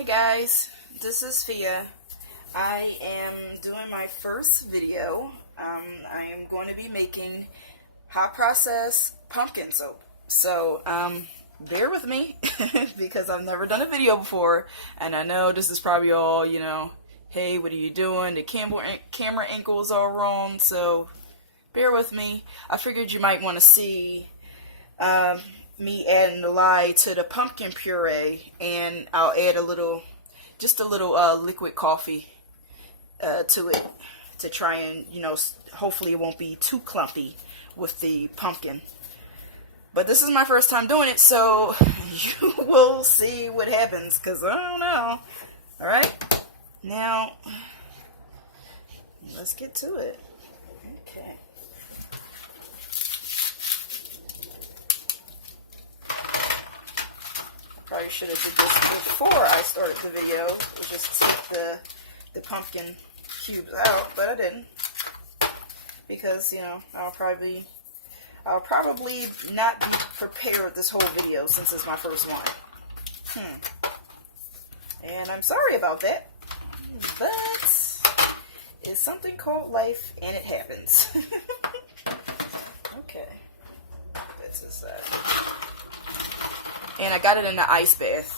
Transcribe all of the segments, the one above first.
Hi guys, this is Fia. I am doing my first video. I am going to be making hot process pumpkin soap. So bear with me because I've never done a video before, and I know this is probably all, hey, what are you doing? The camera angle is all wrong, so bear with me. I figured you might want to see me adding the lye to the pumpkin puree, and I'll add just a little liquid coffee to it to try and, hopefully it won't be too clumpy with the pumpkin. But this is my first time doing it, so you will see what happens, because I don't know. Alright, now let's get to it. Okay. Probably should have did this before I started the video, just take the pumpkin cubes out, but I didn't, because I'll probably not be prepared this whole video since it's my first one. And I'm sorry about that, but it's something called life, and it happens. Okay, this is and I got it in the ice bath.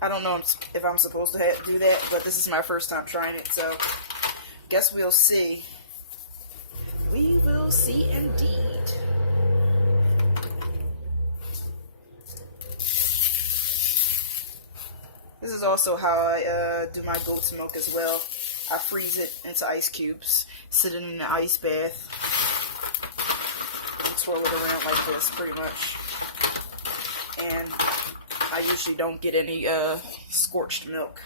I don't know if I'm supposed to do that, but this is my first time trying it, so guess we'll see. We will see indeed. This is also how I do my goat's milk as well. I freeze it into ice cubes, sit it in the ice bath, and twirl it around like this pretty much. And I usually don't get any scorched milk.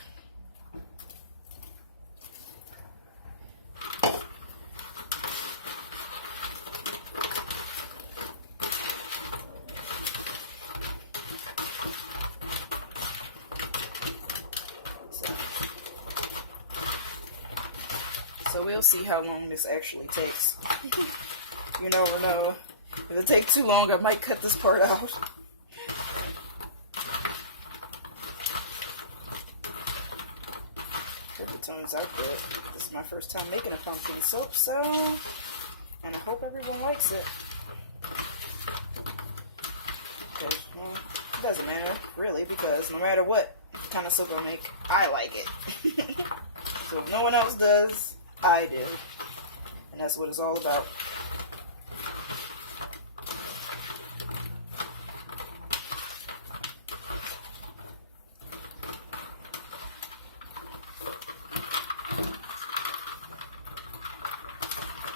So we'll see how long this actually takes. You never know. If it takes too long, I might cut this part out. Turns out that this is my first time making a pumpkin soap, so, and I hope everyone likes it. Because, well, it doesn't matter, really, because no matter what kind of soap I make, I like it. So if no one else does, I do. And that's what it's all about.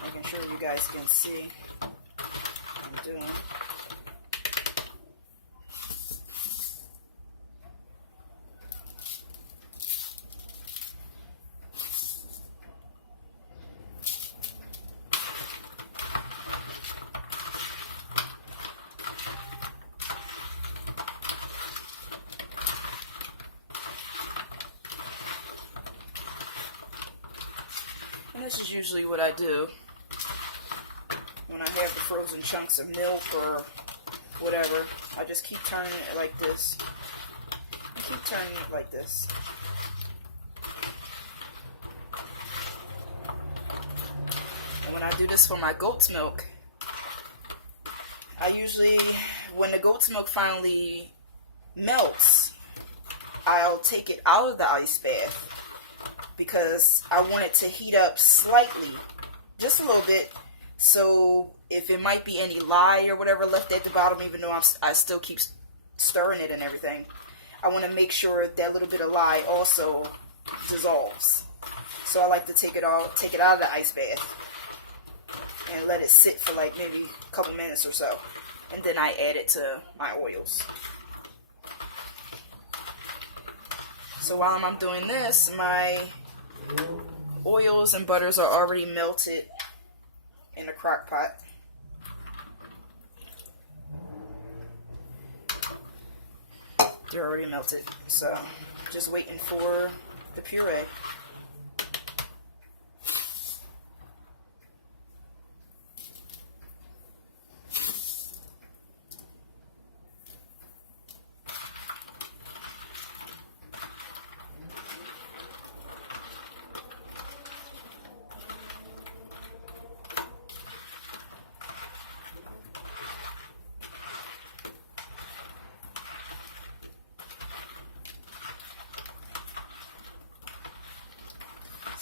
Making sure you guys can see what I'm doing. And this is usually what I do when I have the frozen chunks of milk or whatever. I just keep turning it like this. I keep turning it like this. And when I do this for my goat's milk, I usually, when the goat's milk finally melts, I'll take it out of the ice bath because I want it to heat up slightly, just a little bit. So if it might be any lye or whatever left at the bottom, even though I still keep stirring it and everything, I want to make sure that little bit of lye also dissolves. So I like to take it out of the ice bath and let it sit for like maybe a couple minutes or so, and then I add it to my oils. So while I'm doing this, my oils and butters are already melted in the crock pot. They're already melted, so just waiting for the puree.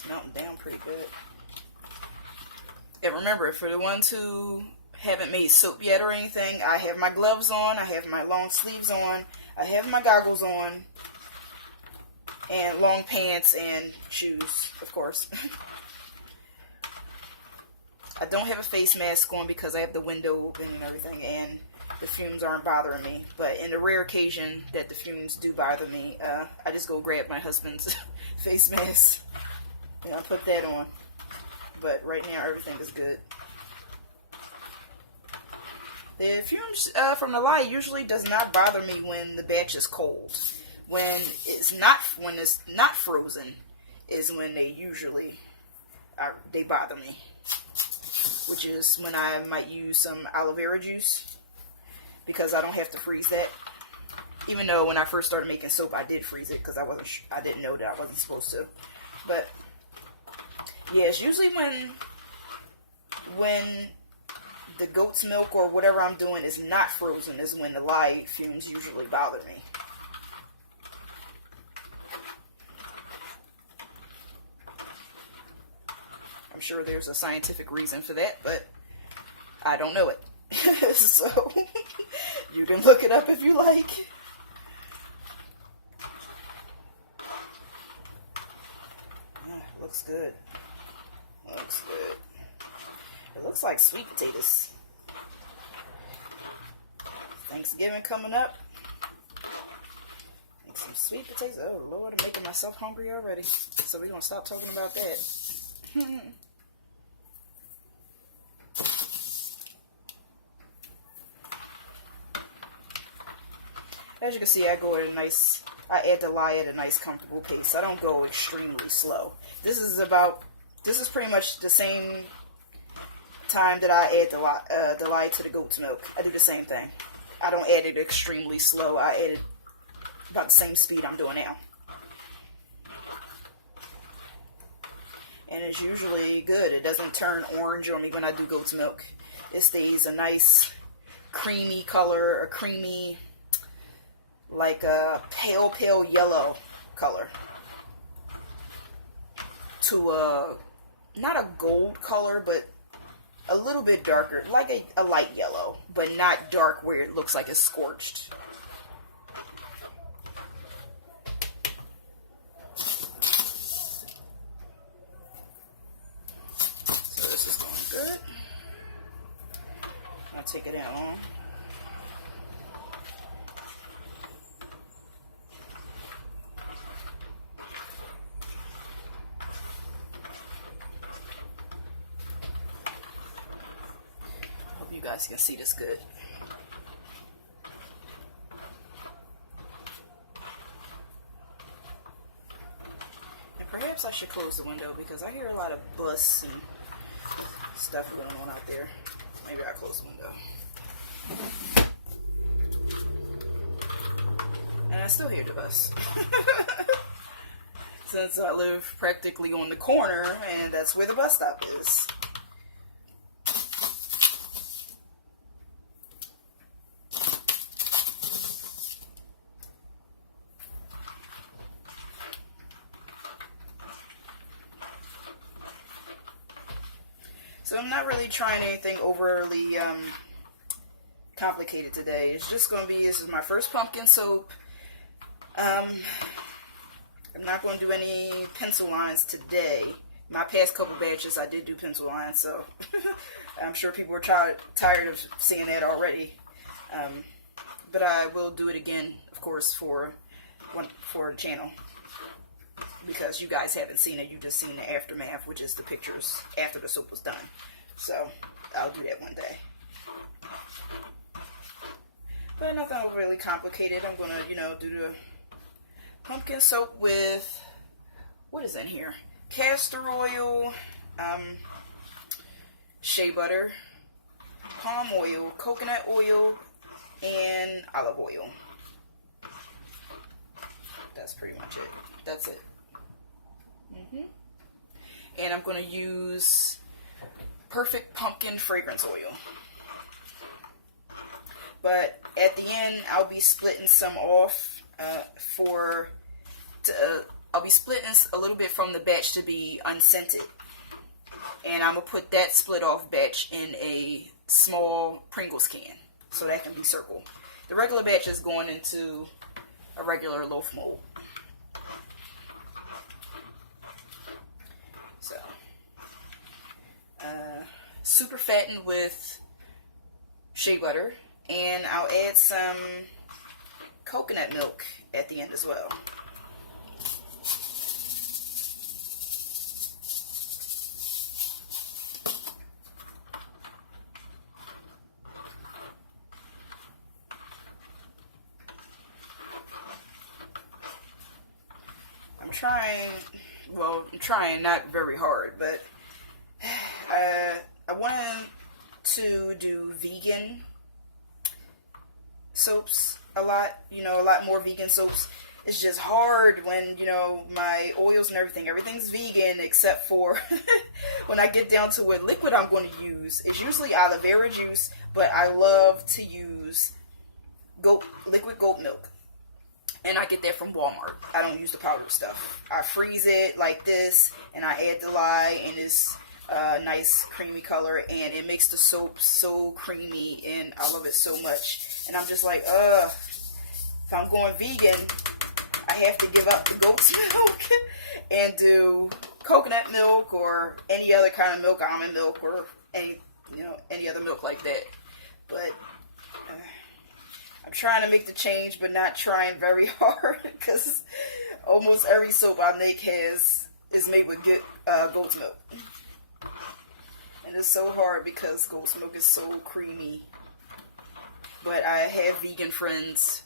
melting down pretty good. And remember, for the ones who haven't made soap yet or anything, I have my gloves on, I have my long sleeves on, I have my goggles on, and long pants and shoes, of course. I don't have a face mask on because I have the window open and everything, and the fumes aren't bothering me. But in the rare occasion that the fumes do bother me, I just go grab my husband's face mask and I put that on. But right now everything is good. The fumes from the lye usually does not bother me when the batch is cold. When it's not frozen is when they usually they bother me. Which is when I might use some aloe vera juice, because I don't have to freeze that. Even though when I first started making soap, I did freeze it because I didn't know that I wasn't supposed to. But yeah, it's usually when the goat's milk or whatever I'm doing is not frozen is when the lye fumes usually bother me. I'm sure there's a scientific reason for that, but I don't know it. So, you can look it up if you like. Looks good. Looks good. It looks like sweet potatoes. Thanksgiving coming up. Make some sweet potatoes. Oh Lord, I'm making myself hungry already. So we're going to stop talking about that. As you can see, I add the lye at a nice comfortable pace. I don't go extremely slow. This is pretty much the same time that I add the lye to the goat's milk. I do the same thing. I don't add it extremely slow. I add it about the same speed I'm doing now. And it's usually good. It doesn't turn orange on me when I do goat's milk. It stays a nice creamy color, a creamy, like a pale yellow color. To not a gold color, but a little bit darker, like a light yellow, but not dark where it looks like it's scorched. So this is going good. I'll take it out. You guys can see this good. And perhaps I should close the window because I hear a lot of bus and stuff going on out there. Maybe I'll close the window. And I still hear the bus. Since I live practically on the corner and that's where the bus stop is. So I'm not really trying anything overly complicated today. It's just going to be, this is my first pumpkin soap. I'm not going to do any pencil lines today. My past couple batches I did do pencil lines, so I'm sure people are tired of seeing that already. But I will do it again, of course, for the channel. Because you guys haven't seen it, you just seen the aftermath, which is the pictures after the soap was done. So, I'll do that one day. But nothing overly complicated. I'm going to, do the pumpkin soap with, what is in here? Castor oil, shea butter, palm oil, coconut oil, and olive oil. That's pretty much it. That's it. And I'm going to use Perfect Pumpkin Fragrance Oil. But at the end, I'll be splitting some off for I'll be splitting a little bit from the batch to be unscented. And I'm going to put that split off batch in a small Pringles can, so that can be circled. The regular batch is going into a regular loaf mold. So, super fattened with shea butter, and I'll add some coconut milk at the end as well. I'm trying not very hard, but I wanted to do vegan soaps a lot, a lot more vegan soaps. It's just hard when, my oils and everything's vegan except for when I get down to what liquid I'm going to use. It's usually aloe vera juice, but I love to use liquid goat milk. And I get that from Walmart. I don't use the powdered stuff. I freeze it like this, and I add the lye, and it's a nice creamy color, and it makes the soap so creamy, and I love it so much. And I'm just like, if I'm going vegan, I have to give up the goat's milk and do coconut milk or any other kind of milk, almond milk, or any other milk like that. But I'm trying to make the change, but not trying very hard, because almost every soap I make is made with goat's milk. And it's so hard because goat's milk is so creamy. But I have vegan friends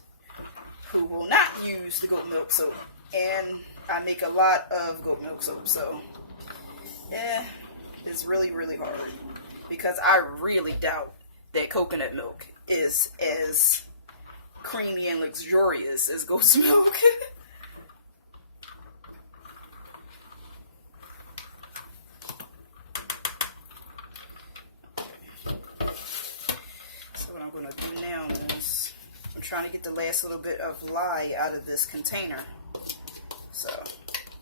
who will not use the goat milk soap, and I make a lot of goat milk soap, so yeah, it's really, really hard, because I really doubt that coconut milk is as creamy and luxurious as goat's milk. So what I'm going to do now is I'm trying to get the last little bit of lye out of this container. So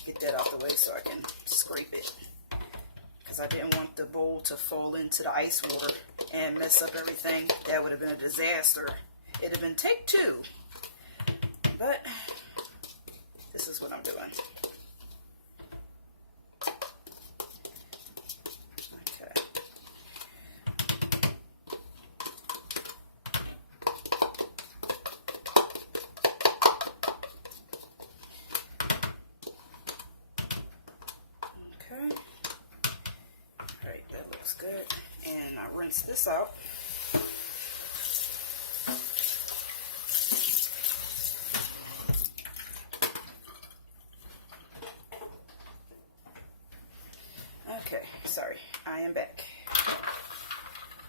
get that out the way so I can scrape it, because I didn't want the bowl to fall into the ice water and mess up everything. That would have been a disaster. It'd have been take two, but this is what I'm doing. Okay. Okay. Alright, that looks good. And I rinse this out. Okay, sorry, I am back.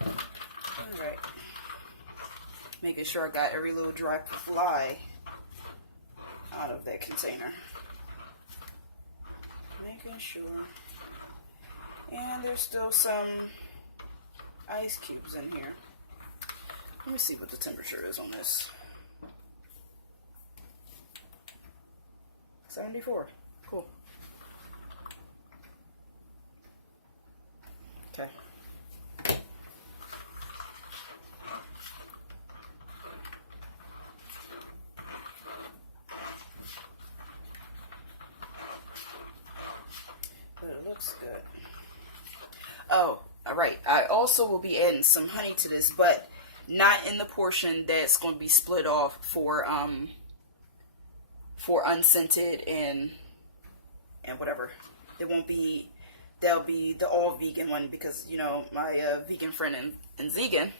Alright. Making sure I got every little drop of lye out of that container. Making sure. And there's still some ice cubes in here. Let me see what the temperature is on this. 74. Cool. Okay. But it looks good. Oh, alright. I also will be adding some honey to this, but not in the portion that's going to be split off for unscented and whatever. There'll be the all vegan one, because my vegan friend and Zinga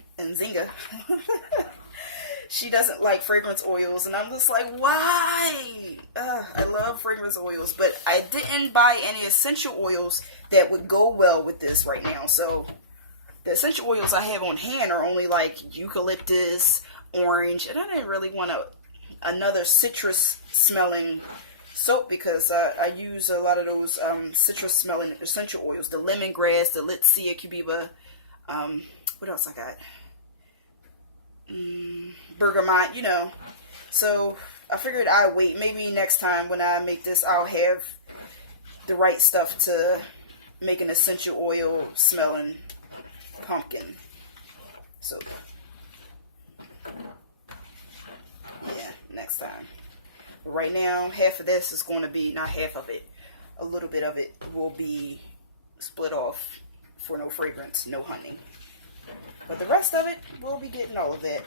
she doesn't like fragrance oils, and I'm just like, why? I love fragrance oils, but I didn't buy any essential oils that would go well with this right now. So the essential oils I have on hand are only like eucalyptus, orange, and I didn't really want another citrus smelling soap, because I use a lot of those citrus smelling essential oils, the lemongrass, the Litsea cubiva, what else I got? Bergamot, so I figured I'd wait. Maybe next time when I make this, I'll have the right stuff to make an essential oil smelling pumpkin soap. Yeah, next time. But right now, half of this is going to be, not half of it, a little bit of it will be split off for no fragrance, no honey. But the rest of it, we'll be getting all of that.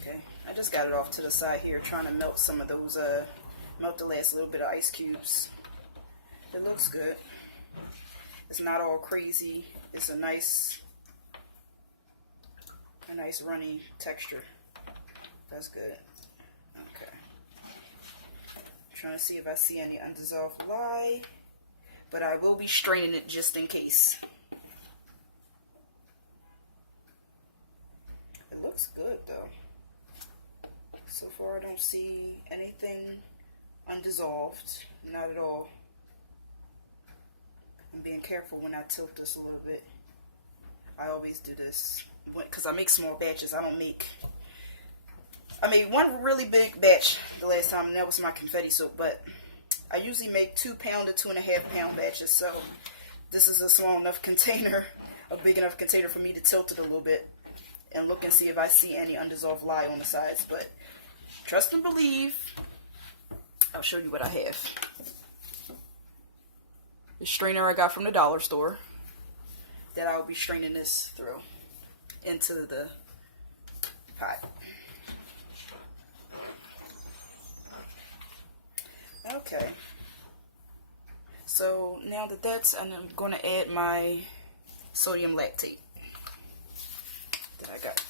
Okay, I just got it off to the side here, trying to melt some of those, melt the last little bit of ice cubes. It looks good. It's not all crazy. It's a nice runny texture. That's good. Okay. I'm trying to see if I see any undissolved lye, but I will be straining it just in case. It looks good though. So far I don't see anything undissolved, not at all. I'm being careful when I tilt this a little bit. I always do this because I make small batches. I made one really big batch the last time, and that was my confetti soap, but I usually make 2 pound to 2.5 pound batches, so this is a small enough container, a big enough container for me to tilt it a little bit and look and see if I see any undissolved lye on the sides. But trust and believe, I'll show you what I have. The strainer I got from the dollar store that I will be straining this through into the pot. Okay, so now that that's, and I'm going to add my sodium lactate that I got.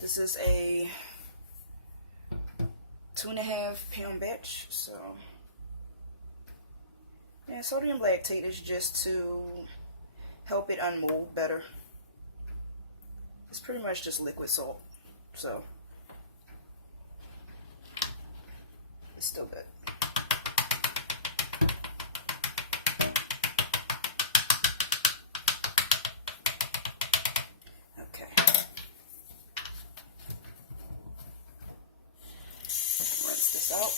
This is a 2.5 pound batch, so yeah, sodium lactate is just to help it unmold better. It's pretty much just liquid salt, so it's still good. Okay. Rinse this out.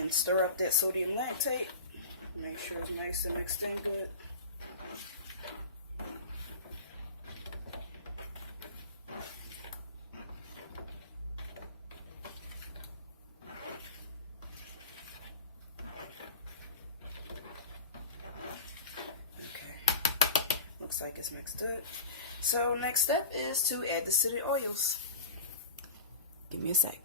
And stir up that sodium lactate. Make sure it's nice and mixed in good. Okay, looks like it's mixed good. So next step is to add the scented oils. Give me a sec.